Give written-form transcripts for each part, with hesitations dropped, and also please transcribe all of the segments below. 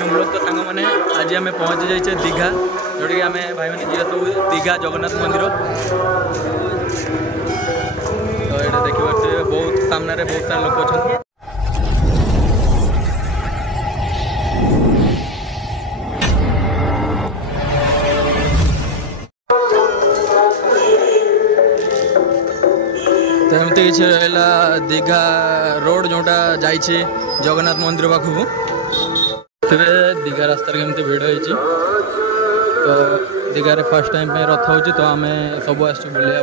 निम्बलक सांग मैंने आज आम पहुँची जाइए दीघा जोटा कि आम भाई मैंने जी सब दीघा जगन्नाथ मंदिर तो ये देखिए बहुत सामने बहुत सारा लोक अच्छा तो एमती किसी रहा दीघा रोड जोटा जाइए जगन्नाथ मंदिर पाखक तेरे दीघा रास्तार केमती भिड़ हो तो दीघारे फर्स्ट टाइम रथ हो तो आम सब आस बुलाया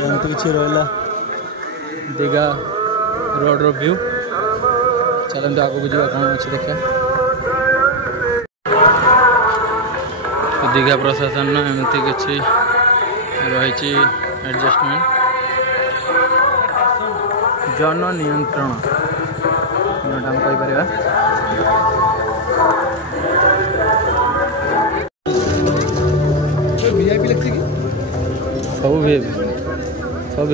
एमती किसी रहा दीघा रोड रो व्यू चलते आगे जावा कौन अच्छे देखा तो दीघा प्रशासन एमती किसी रही एडजस्टमेंट जन नियंत्रण जोटा हम कहीपर सब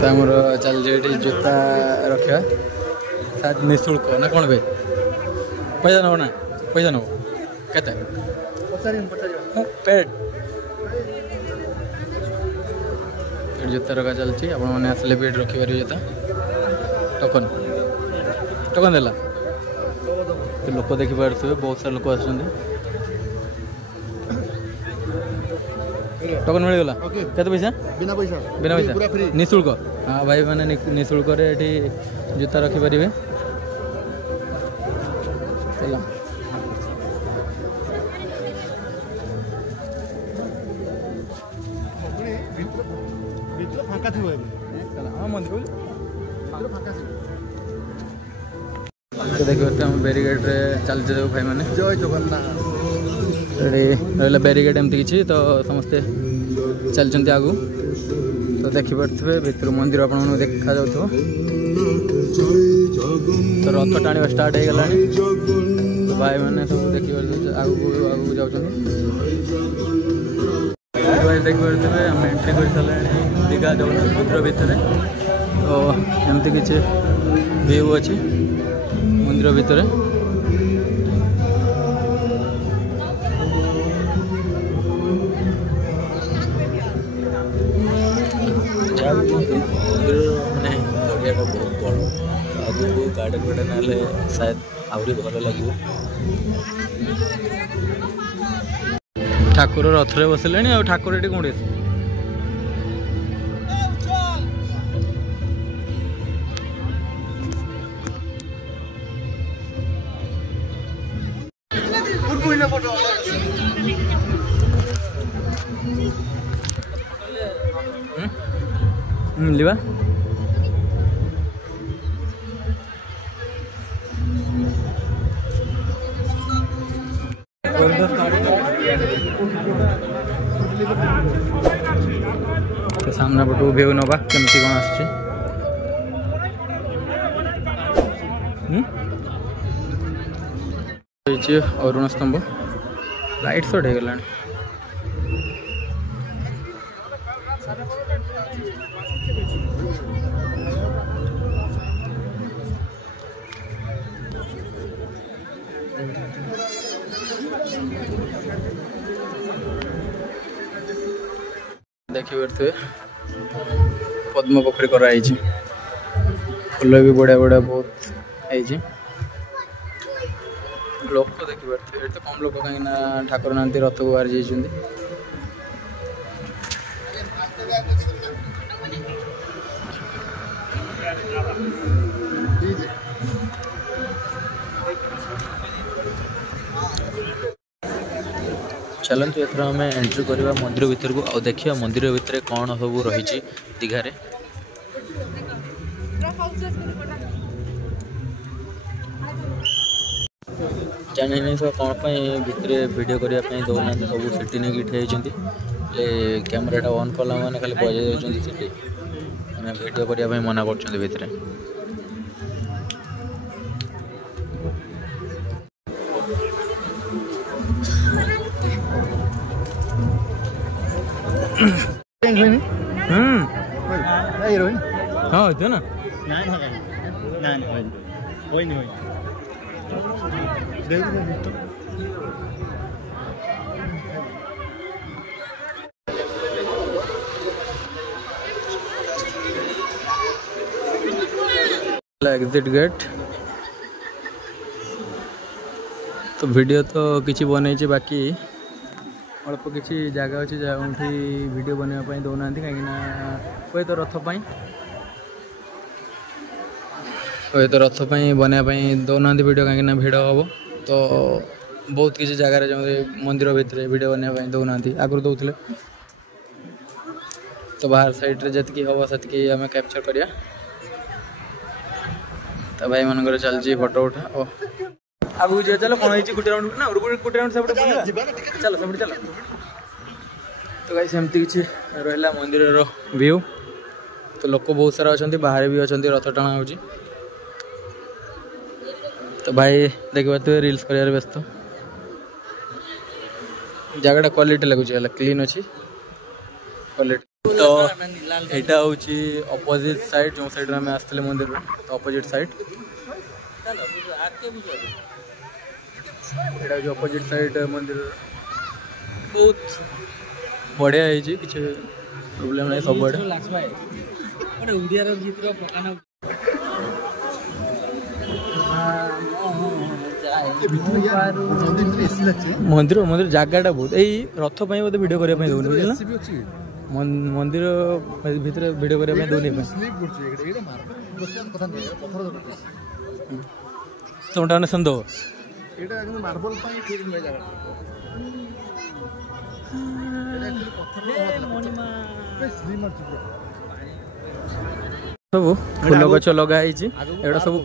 तो आमर चलिए जूता रखा शायद निःशुल्क ना कौन भाई पैसा नब ना पैसा नब केते पेड जूता रखा चलती आपने आसले बेड रखिपारे जूता टोकन टोकन देला तो लोक देखिपे बहुत सारा लोक आस टोकन मिलगला केते पैसा बिना पैसा निःशुल्क हाँ भाई मैंने निःशुल्क जूता रखिपारे चला देखिए बेरीगेड चलते भाई मैंने जय जगन्नाथ रहा बेरीगेड एमती किसी तो समस्ते चलते आगु तो देखिपे भीतर मंदिर आप देखा जा तो रथ टाणा स्टार्ट हो गला तो भाई मैंने सब देखिए आगू जाऊँ देखिपे आम एंट्री कर सारे दीघा जगन्नाथ मंदिर भितर तो एमती किसी व्यू अच्छी मंदिर भितर मंदिर मानने दरिया बहुत बड़ आगे गार्डन वार्डन ना शायद आहरी भल लगे ठाकुर रथरे बसले ठाकुर ये कौन लिवा सामना पटू व्यू नवा केमती कौन आसुची अरुण स्तंभ लाइट शॉट हो गला देखिए पद्म पोखरी कराई फुल भी बढ़िया बढ़िया बहुत है लोक देखिए तो कम लोक कहीं ठाकुर ना रथ को बाहर जाइए चलतु एथर आम एंट्री करवा मंदिर भितर को आ देखिए मंदिर भितर कौन सब रही दीघारे जानी नहीं सब कौन भितर वीडियो करने दौना सब सीटी नहीं ठे कैमेराटा ऑन कला मैंने खाली बजे दे सीटी मैंने वीडियो करने मना कर भितर हाँ होते ना एग्जिट गेट तो वीडियो तो किसी बनई बाकी अल्प किसी जगह अच्छी जो वीडियो बनवाई दौना कहीं हुए तो रथ बनवाई दौना वीडियो कहीं भिड़ हम तो बहुत किसी जगार मंदिर भितर वीडियो बनवाई दौना आगुरी दौले तो बाहर साइड जी हम से आम कैप्चर करिया तो भाई मान चलती फोटो उठा आगू जा चलो कौन गोटे राउंड ना गोटे राउंड सेपटे चलो सेपटे चलो तो भाई सेमती किसी रहा मंदिर व्यू तो लोक बहुत सारा अच्छा बाहर भी अच्छा रथ टाणा हो तो भाई देखिए तो रील्स कर व्यस्त जगह क्वालिटी लगुच क्लीन अच्छी क्वालिटी तो यहाँ हूँ अपोजिट साइड जो साइड में आसते मंदिर तो अपोजिट साइड यहाँ अपोजिट साइड मंदिर बहुत बढ़िया है किसी प्रोब्लेम नहीं सब मंदिर मंदिर जगह बहुत यही रथ बोधे वीडियो करने दौन मंदिर भितर वीडियो करने दौन तुमटा मैंने सुन दो सब फूल गच लगाई सब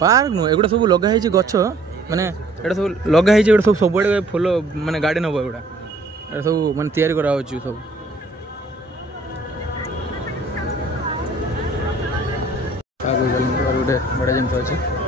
पार्क नुह एगुड़ा सब लगाई गच माने एटा सब लगाई सब सब फूल माने गार्डन हम एगुड़ा सब माने तैयारी करा सब गोटे बड़ा जिन अच्छे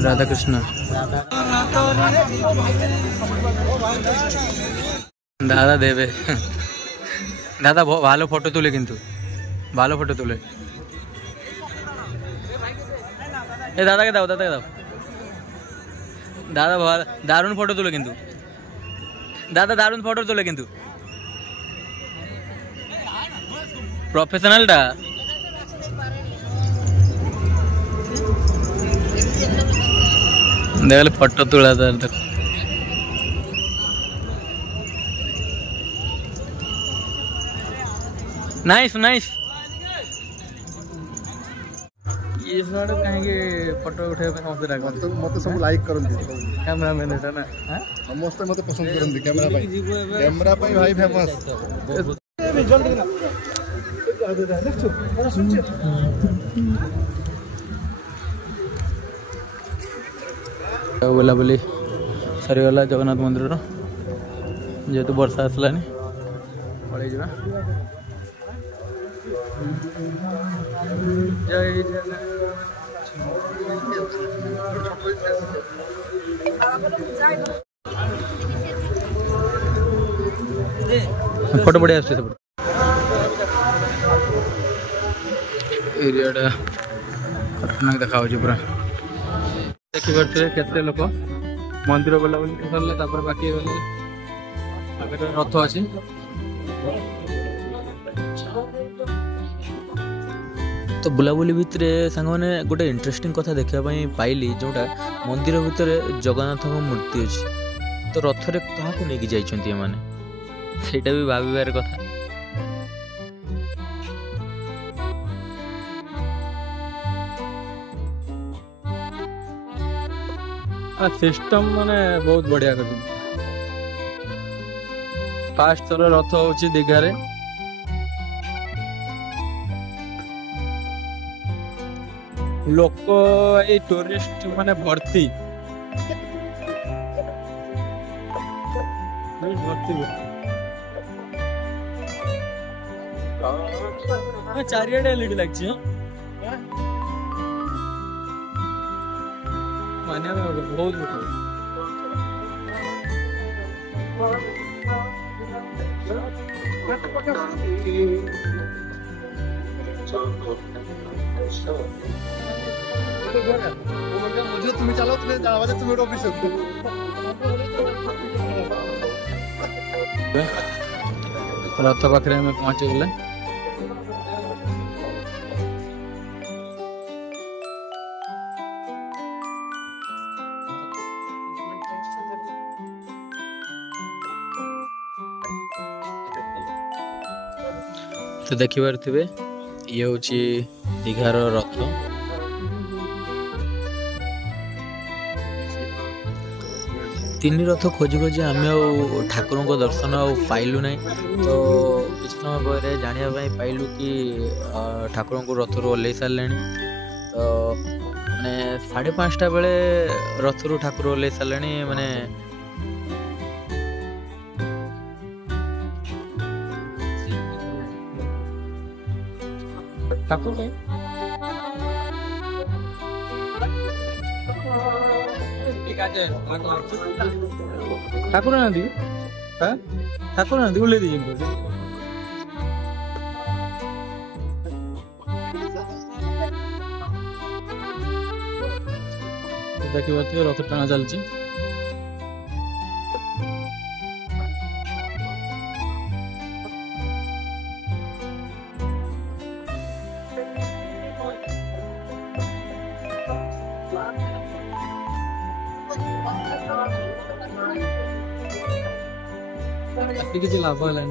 राधा कृष्ण दादा देवे दादा भालो फोटो तुले किंतु भालो फोटो तुले ए दादा के दाओ दादा दारुण फोटो तुले किंतु दादा दारुण फोटो तुले किंतु प्रोफेशनल टा देखले फोटो तुला तार देख नाइस नाइस ये साडो कहीं फोटो उठे समस्त मत सब लाइक करंती कैमरामैन एटा ना समस्त मत पसंद करंती कैमरा भाई फेमस जल्दी ना बुलाबुली सरीगला जगन्नाथ मंदिर जेहेतु वर्षा आसलानी पलि जा जय फोटो बढ़िया आसुचे सब एरिया खतरनाक देखा पूरा देखिए केते लोक मंदिर बुलाबुली सरला बाकी रथ अच्छी तो बुलाबुली भितर सांग मैंने गोटे इंटरेस्टिंग कथा देखा पाइली जोटा मंदिर भितर जगन्नाथ मूर्ति अच्छी तो रथरे क्या लेकिन जाइए सेटा भी भाबार कथा। सिस्टम माने बहुत बढ़िया कर फास्ट थर रथ होची दीघारे लोक ये टूरिस्ट माने भर्ती चारियाडे एलईडी लागछि मानिया बहुत मुझे तुम्हें चलो तुम्हें आवाज तुम्हें ऑफिस रथ पाखे में पहुंचे गले तो देखी पारे ये हूँ दीघार रथ तीन रथ खोजी खोजी आम ठाकुर को दर्शन पाइलु ना तो किछ समय पर जानापी पाइलु कि ठाकुर को रथ रू ओल्लै सारे तो मैंने 5:30 बेले रथ रू ठाकुर ओल्लै सारे मैंने ठाकुर ठाकुर नदी ठाकुर नदी उल्ले दीजिए देखिए रथ टाणा चलती किसी लाभ है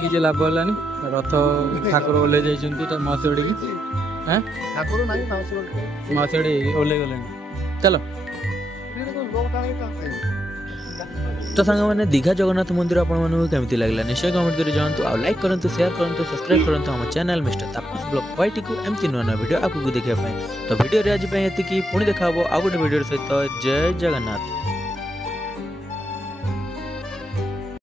किसी लाभ है रथ ठाकुर ओल्लै जाइए मासेड़ी मासेड़ी ओल्लै गले चलो तो सांग मैंने दीघा जगन्नाथ मंदिर आपमती लगला निश्चय कमेंट कर जानतु आ लाइक करंतु शेयर करंतु सब्सक्राइब करंतु हम चैनल मिस्टर तापस ब्लॉग वाईटी को एमती नुआ नुआ वीडियो आपको देखा तो वीडियो आज एति पुणी देखा आ गोटे वीडियो सहित जय जगन्नाथ।